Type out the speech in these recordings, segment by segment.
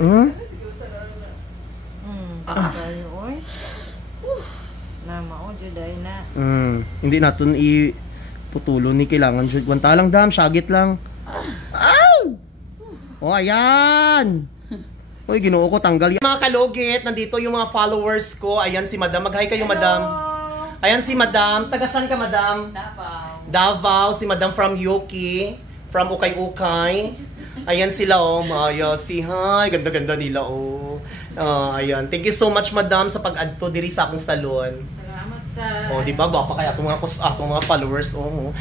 Hmm? Tayo, oy. Nama, o, juday na. Hindi natin iputulo ni kailangan. Wanta lang dam, syagit lang. Oh, ayan! Uy, ginoo ko, tanggal yan. Mga kalugit, nandito yung mga followers ko. Ayan si Madam. Mag-hi kayo, Madam. Ayan si Madam. Tagasan ka, Madam? Davao. Davao. Si Madam from Yuki. From Ukay-Ukay. Ayan sila, oh. Maya, si hi. Ganda-ganda nila, oh. Ayan. Thank you so much, Madam, sa pag-add to diri sa akong salon. Salamat sa... Oh, di ba? Gwapa kaya itong mga followers, oh.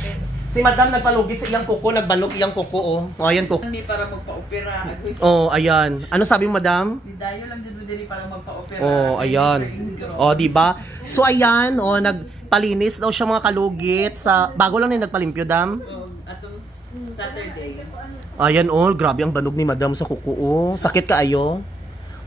Si Madam nagpalugit sa iyang kuko, nagbanok iyang kuko, oh. Oh, ayan kuko. Hindi para magpa-opera. Oh, ayan. Ano sabi mo, Madam? Dayo lang dyan dili para magpa-opera. Oh, ayan. Oh, di ba? So, ayan, oh, nagpalinis daw siya mga kalugit sa... Bago lang na nagpalimpyo, Dam? Atong Saturday. Ayan, oh, grabe ang banog ni Madam sa kuko, oh. Sakit ka ayo?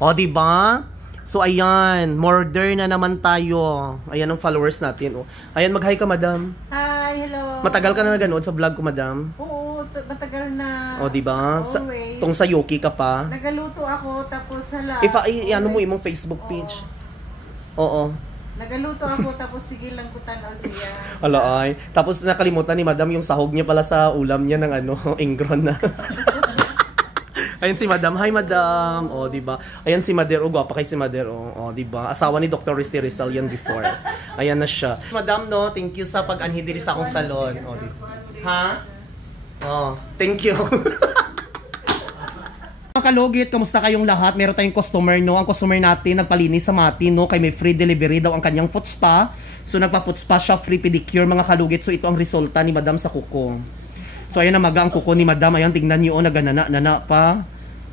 Oh, di ba? So, ayan, murder na naman tayo. Ayan ang followers natin, oh. Ayan, mag-hi ka, Madam. Hi, hello. Matagal ka na naganood sa vlog ko, Madam? Oo, matagal na. O, diba? Always. Tong sa Yuki ka pa. Nagaluto ako, tapos hala. Ano mo imong Facebook page? Oo. Nagaluto ako, tapos sige lang ko tanaw siya. Ala ay. Tapos nakalimutan ni Madam yung sahog niya pala sa ulam niya ng ingron na. Ayan si Madam. Hi, Madam. O, diba? Ayan si Mader. O, gwapa kay si Mader. O, diba? Asawa ni Dr. Rizzi Rizal yan before. Ayan na siya. Madam, no? Thank you sa pag-anhi diri sa akong salon. O, diba? Ha? Oh, thank you. Mga kalugit, kamusta kayong lahat? Meron tayong customer, no? Ang customer natin nagpalinis sa Mati, no? Kay may free delivery daw ang kanyang foot spa. So, nagpa-foot spa siya, free pedicure, mga kalugit. So, ito ang resulta ni Madam sa kuko. So, ayan na ang kuko ni Madam. Ayan, tingnan niyo, naganana pa.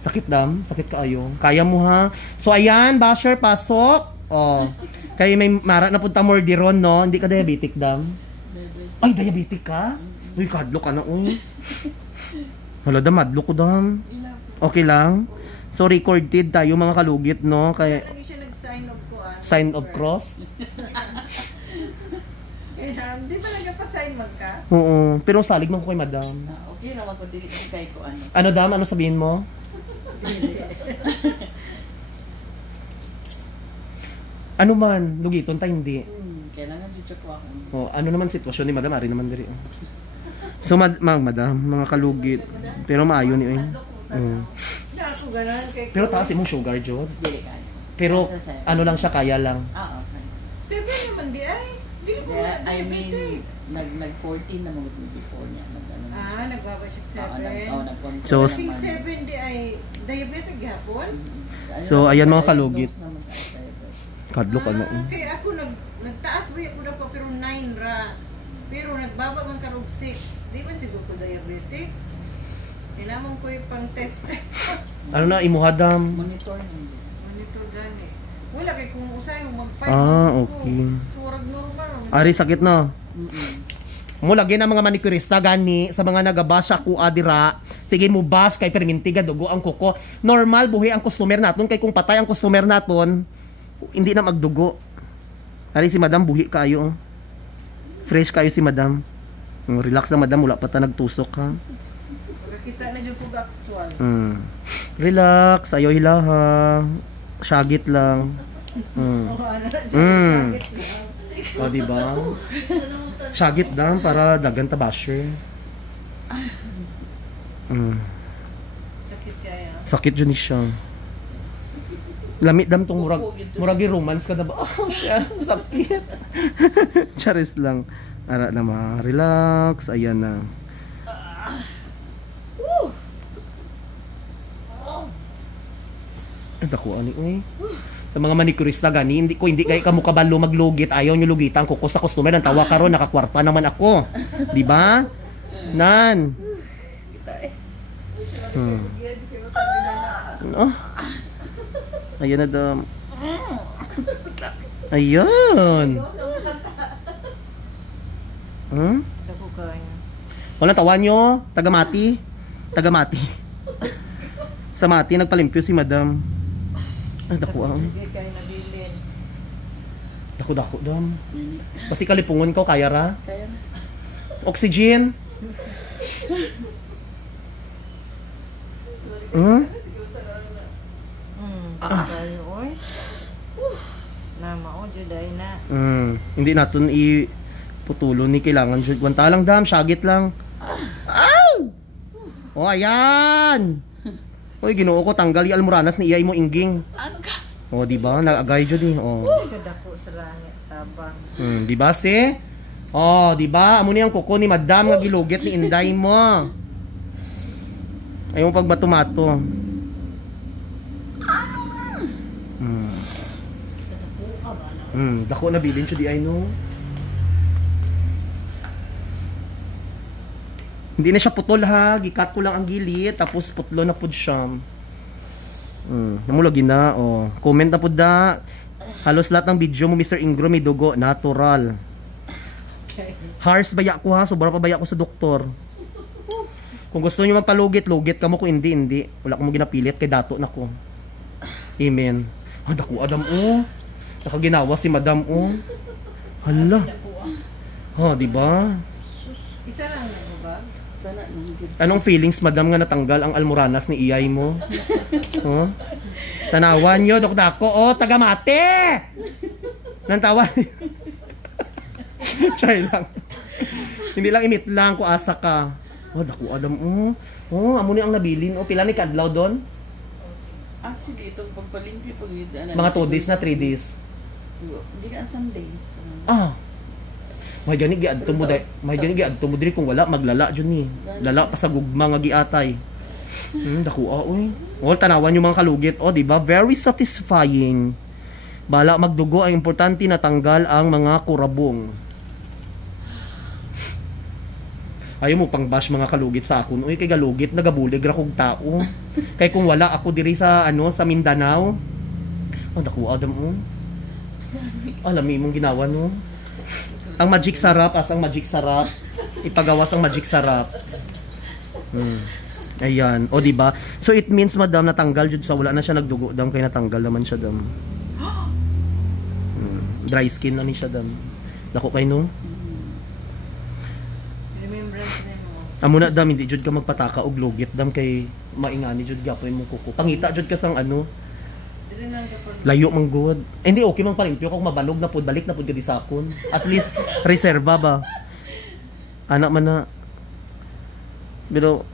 Sakit, Dam. Sakit ka ayo. Kaya mo, ha? So, ayan, basher, pasok. Oh. Kaya may mara na punta mordiron, no? Hindi ka diabetic, Dam? Ay, diabetic ka? Uy, kadlo ka na, uy. Hala, Dam, madlo ko, Dam. Okay lang? So, recorded tayo, mga kalugit, no? Kaya... Lagi siya nag-sign of ko, Sign of cross? Di ba nagpa-sign mag ka? Oo. Pero salig man ko kay Madam. Okay, naman ko dili kay ko ano. Ano, Dam? Ano sabihin mo? Ano man? Lugiton tayo, hindi. Kailangan dito ko ako. Oh, ano naman sitwasyon ni Madam? Ari naman diri. So, Madam, mga kalugit. Pero maayo ni Ako ganun kay Pero taas imong sugar, Jod. dili kaya. Pero ano lang siya, kaya lang. Okay. 7 naman di ay. Dili ko I mean nag-14 na mo before niya nagbaba siya 7. So, 7 di ay diabetic gihapon. So, ayan mga kalugit. Kadlo ka na. Okay, ako nagtaas ba ko na pa pero 9 ra. Pero nagbaba man karog 6. Di man siguro ko diabetic. Kailangan ko yung pang-test. Ano na, imuhadam? Monitor gani. Wala kay kung usay mo mag-5. Okay. Surag normal. Ari, sakit na. Mo lagi na mga manicurista gani sa mga nagabas sa kuha dira. Sige mo bas kay permintiga dugo ang kuko. Normal buhi ang customer naton kay kung patay ang customer naton, hindi na magdugo. Ari si Madam buhi kayo. Fresh kayo si Madam. Relax na Madam, wala pa ta nagtusok ha. Kita na dyan po actual. Relax, ayaw hilaha. Syagit lang. O, diba? Syagit lang para dagan tabasher. Sakit kaya. Sakit dyan siya. Lamit dam tong muragi romance ka na ba? Oh, siya, sakit. Charis lang. Ara na relax. Ayan na. Dako ani uy. Sa mga manicurista gani, hindi kay kamo kabalo maglugit, ayaw nyo lugitan kuko sa customer nang tawa karon nakakwarta naman ako. Di ba? Nan. Ayan na Dam. Ayan. Dako kaya. Wala tawa nyo, taga-Mati. Taga-Mati. Sa Mati nagpalimpyo si Madam. Ay, dako ang. Dako, Dam. Kasi kalipungon ko, kaya ra? Kaya na. Oxygen. Hindi natin putulo ni kailangan jud gwanta lang dam, syagit lang. Aw! Oh, ayan. Oy, Ginoo ko tanggal yung almoranas ni iyay mo ingging. Oh, di ba? Nagagay jud ni. Oh. Kadako sa langit tabang. Di ba si? Oh, di ba? Amo ni ang kuko ni Madam nga gilugit ni Inday mo. Ayaw mo pag matumato. Dako na bilin siya di ay no. Hindi na siya putol ha, gikat ko lang ang gilid tapos putlo na pud siya. Namulagi na oh. Comment na pud da. Halos lahat ng video mo Mr. Ingro may dugo, natural. Hars baya ko ha, sobra pa baya ko sa doktor. Kung gusto niyo magpalugit, lugit ka mo, kung hindi. Wala ko mo ginapilit kay dato na ko. Amen. Dako Adam oh. Nakaginawa si Madam oh. Hala. Di ba? Isa lang na ba? Anong feelings Madam nga natanggal ang almoranas ni iyay mo? Tanawan nyo, dako taga mate! Nantawa. Char lang. Hindi lang init lang kung asa ka. Dako Adam amo ni ang nabilin pila ni kadlaw doon? Actually, itong pagpalimpyo mga 2 days na 3 days. Hindi ka Sunday. May gani giadto mo diri kung wala maglala jud ni. Lala pa sa gugma nga giatay. Dako oy. Tanawan yung mga kalugit di ba? Very satisfying. Bala magdugo ay importante na tanggal ang mga kurabong. Ayaw mo pang bash mga kalugit sa akon. Uy, kay galugit nagabulig ra kog tao. Kay kung wala ako diri sa sa Mindanao. Dako Adam Alam mo mong ginawa no. Ang magic sarap, ang magic sarap. Ipagawas ang magic sarap. Ayan, di ba? So it means Madam natanggal jud sa wala na siya nagdugo dam kay natanggal naman siya dam. Dry skin na ni siya dam. Dako kay no. Amo na dam hindi jud ka magpataka og lugit dam kay maingani jud gyapon mo kuko. Pangita jud ka sang layo mang good. Hindi okay man palimpyo kung mabalog na pud balik na pud gadi sakon. At least reserva ba. Anak man na. Pero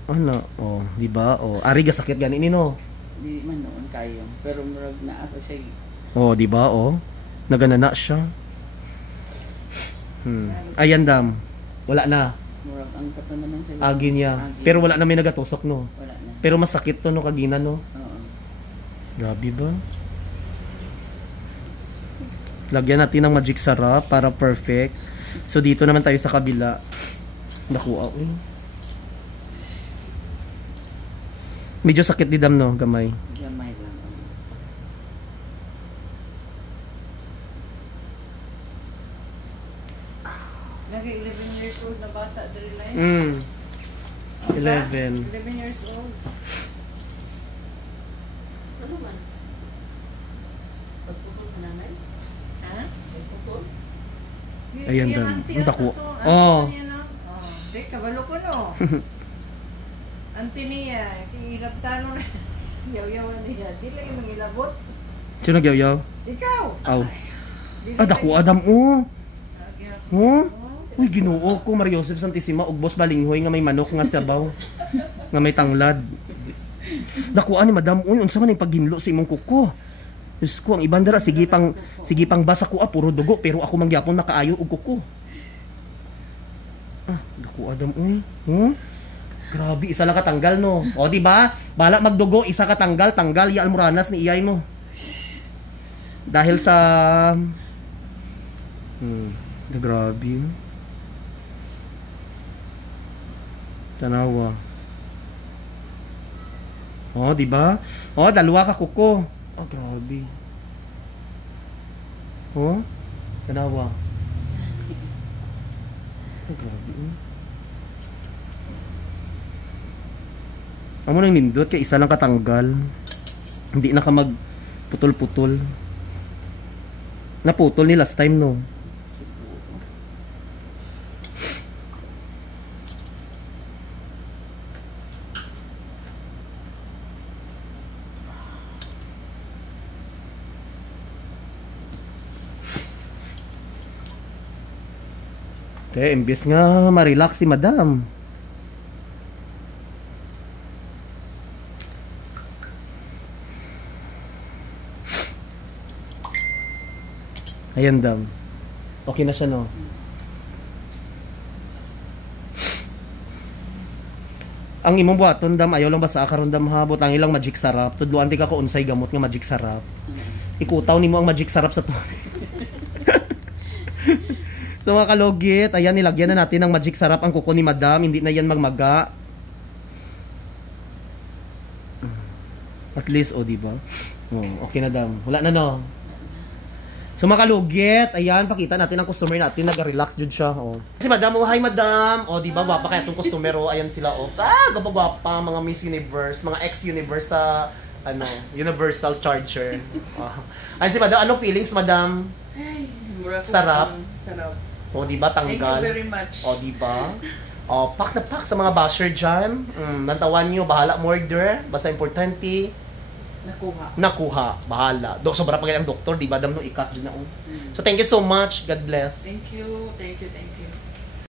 di ba? Ari ga sakit gani ni no. Di man noon kayo. Pero murag na ako siya. Di ba? Naganana siya. Ayan dam. Wala na. Murag ang kato naman sa Agi niya. Pero wala na may nagatusok no. Wala na. Pero masakit to no kagina no. Oo. Grabe ba? Lagyan natin ng magic sarap para perfect. So dito naman tayo sa kabila. Nakuha medyo sakit di dam no, gamay. Gamay lang. Nagay 11 years old na bata diri lang. 11 years old. Ano man? Pagpupul sa nanay? Pagpupul? Ayan dam. Ang dako. Di kabalo ko no. Auntie niya, ihilap tanong na siyaw-yawan niya. Di lagi mangilabot. Sino nagyaw-yaw? Ikaw! Aw. Dako Adam Uy, Ginoo ko, Mario Joseph Santissima, ug boss balinghoy nga may manok nga sabaw. Nga may tanglad. Dakuan ni Madam, unsa man yung paghinlo sa imong kuko? Diyos ko, ang ibang dara, sige pang basa ko, puro dugo, pero ako mangyapon nakaayo og kuko. Daku Adam, grabe, isa lang katanggal no. Di ba? Bala magdugo, isa katanggal, tanggal ya almoranas ni iyay mo. Dahil sa grabe. Tanawa. Di ba? Dalawa ka kuko. Grabe. Tanawa. Grabe. Amo nang nindot kay isa lang katanggal. Hindi na ka magputol-putol. Naputol ni last time no. Kaya imbis nga ma-relax si madam. Ayan, dam. Okay na siya, no? Ang imong buhaton, dam, ayaw lang ba sa akaron, dam, ha? Butang ilang magic sarap. Tudluan di ka ko unsay gamot nga magic sarap. Ikutaw nimo ang magic sarap sa tubig. So mga kalugit, ayan, nilagyan na natin ng magic sarap ang kuko ni madam. Hindi na yan magmaga. At least, o, diba? Oh, okay na, dam. Wala na, no? So mga kalugit, ayan, pakita natin ang customer natin, nag-relax jud siya, oh. Si madam, oh, hi madam. Oh, di ba gwapa kaya tong customer, oh, ayan sila, oh. Gwapa, mga Miss Universe, mga ex-Universe sa Universal Charger. Oh. Ayan si madam, ano feelings, madam? Ay, mura ko Sarap. Sarap. Oh, di ba Thank you tanggal? very much. Oh, di ba? Oh, pak na pak sa mga basher dyan. Nantawan nyo, bahala murder. Basta importante, nakuha, bahala. Sobra pa kayo ang doktor, di ba? Dam no ikat dyan na. So, thank you so much. God bless. Thank you.